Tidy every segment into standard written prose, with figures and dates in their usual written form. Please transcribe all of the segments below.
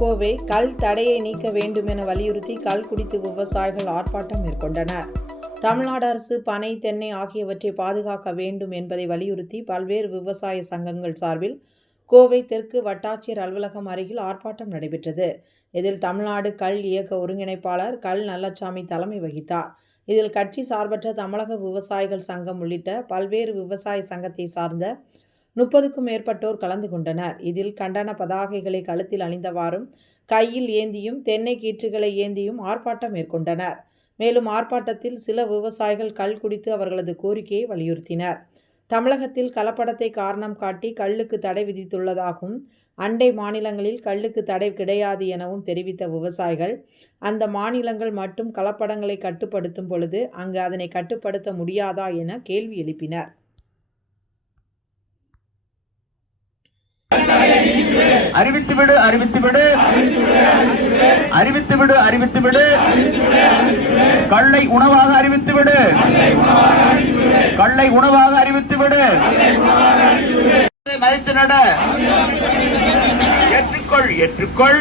கோவை கல் தடையை நீக்க வேண்டும் என வலியுறுத்தி கல் குடித்து விவசாயிகள் ஆர்ப்பாட்டம் மேற்கொண்டனர். தமிழ்நாடு அரசு பனை, தென்னை ஆகியவற்றை பாதுகாக்க வேண்டும் என்பதை வலியுறுத்தி பல்வேறு விவசாய சங்கங்கள் சார்பில் கோவை தெற்கு வட்டாட்சியர் அலுவலகம் அருகில் ஆர்ப்பாட்டம் நடைபெற்றது. இதில் தமிழ்நாடு கல் இயக்க ஒருங்கிணைப்பாளர் கல் நல்லசாமி தலைமை வகித்தார். இதில் கட்சி சார்பற்ற தமிழக விவசாயிகள் சங்கம் உள்ளிட்ட பல்வேறு விவசாய சங்கத்தை சார்ந்த 30க்கும் மேற்பட்டோர் கலந்து கொண்டனர். இதில் கண்டன பதாகைகளை கழுத்தில் அணிந்தவாறும் கையில் ஏந்தியும் தென்னை கீற்றுகளை ஏந்தியும் ஆர்ப்பாட்டம் மேற்கொண்டனர். மேலும் ஆர்ப்பாட்டத்தில் சில விவசாயிகள் கல் குடித்து அவர்களது கோரிக்கையை வலியுறுத்தினர். தமிழகத்தில் கலப்படத்தை காரணம் காட்டி கல்லுக்கு தடை விதித்துள்ளதாகவும் அண்டை மாநிலங்களில் கல்லுக்கு தடை கிடையாது எனவும் தெரிவித்த விவசாயிகள், அந்த மாநிலங்கள் மட்டும் கலப்படங்களை கட்டுப்படுத்தும் பொழுது அங்கு அதனை கட்டுப்படுத்த முடியாதா என கேள்வி எழுப்பினர். அறிவித்துவிடு அறிவித்துவிடு அறிவித்துவிடு அறிவித்துவிடு கல்லை உணவாக அறிவித்துவிடு கல்லை உணவாக அறிவித்துவிடு மதித்து நட. ஏற்றுக்கொள் ஏற்றுக்கொள்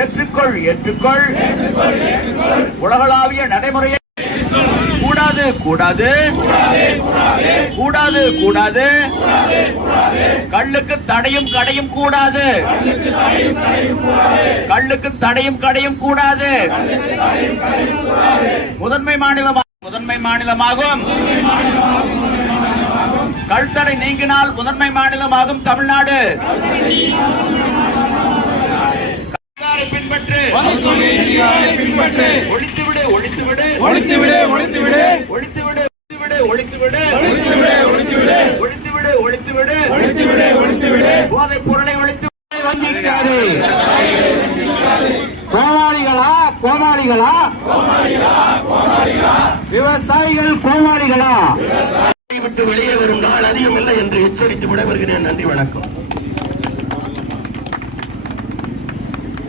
ஏற்றுக்கொள் ஏற்றுக்கொள் உலகளாவிய நடைமுறையை கூடாது கூடாது கூடாது கூடாது கல்லுக்கு தடையும் கடையும் கூடாது கல்லுக்கு தடையும் கடையும் கூடாது. முதன்மை மாநிலமாகும் கல் தடை நீங்கினால் முதன்மை மாநிலமாகும் தமிழ்நாடு. பின்பற்று ஒழித்துவிடு ஒழித்துவிடு ஒழித்துவிடு ஒழித்துவிடு ஒழித்துவிடு ஒழித்துவிடு ஒழித்துவிடு ஒழித்துவிடு ஒழித்துவிடு ஒழித்துவிடு ஒழித்துவிடு போதைப் பொருளை ஒழித்து வஞ்சிக்காது. கோமாளிகளா கோமாளிகளா விவசாயிகள் கோமாளிகளா விட்டு வெளியே வரும் நாள் அதிகம் இல்லை என்று எச்சரித்து விட வருகிறேன். நன்றி, வணக்கம்.